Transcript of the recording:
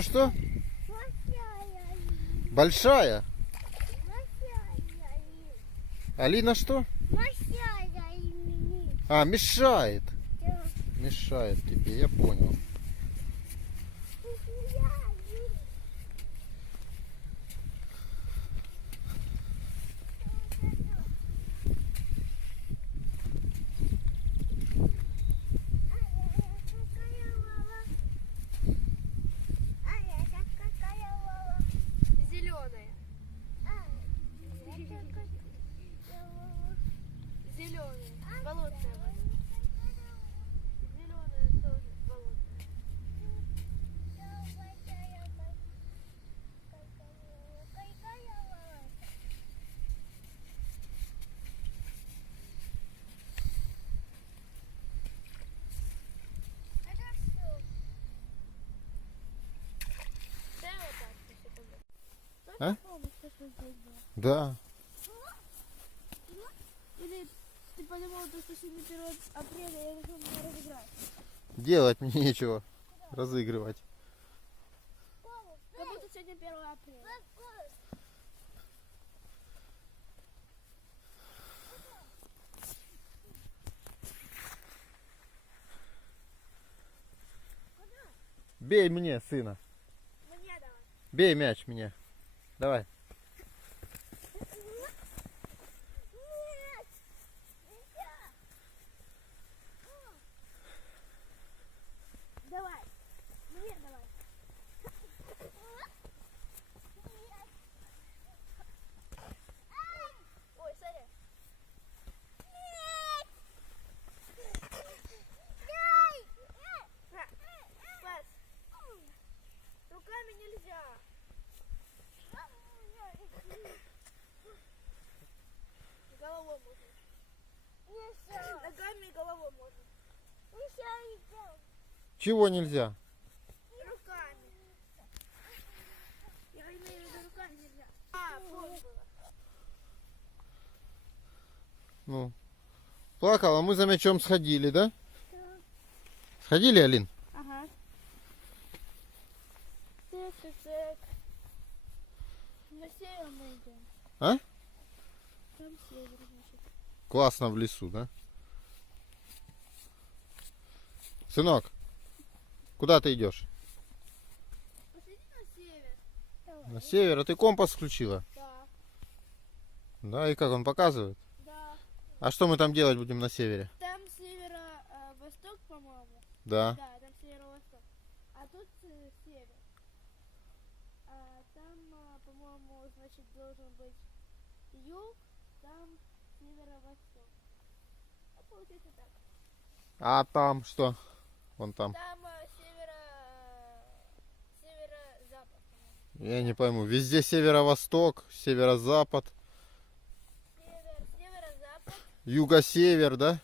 Что? Большая. Большая? Большая. Алина что? Большая имени. А, мешает. Да. Мешает тебе, я понял. Зеленая. Зеленая. Болотная вода. Зеленая тоже болотная. Дай вот так, на секунду. А? Помнишь, что здесь было? Да. Или ты подумал, что сегодня 1 апреля я решил меня разыграть? Делать мне нечего. Разыгрывать. Как будто сегодня 1 апреля. Бей мне, сына. Мне давай. Бей мяч мне. Давай. Давай. Мне давай. Ой, сорян. На, пас. Руками нельзя. Головой можно. Ногами и головой можно. Чего нельзя? Руками. Я имею в виду руками нельзя. А, понял. Ну. Плакала, мы за мячом сходили, да? Сходили, Алин? Ага. Так. На север мы идем. А? Там север, значит. Классно в лесу, да? Сынок, куда ты идешь? Посиди на север. На север, а ты компас включила? Да. Да, и как он показывает? Да. А что мы там делать будем на севере? Там северо-восток, по-моему. Да. Да, там северо-восток. А тут север. А там, по-моему, значит, должен быть юг, там северо-восток. А получается так. А там что? Вон там. Там северо-запад, по-моему. Я не пойму. Везде северо-восток, северо-запад, Северо-запад, юго-север, да?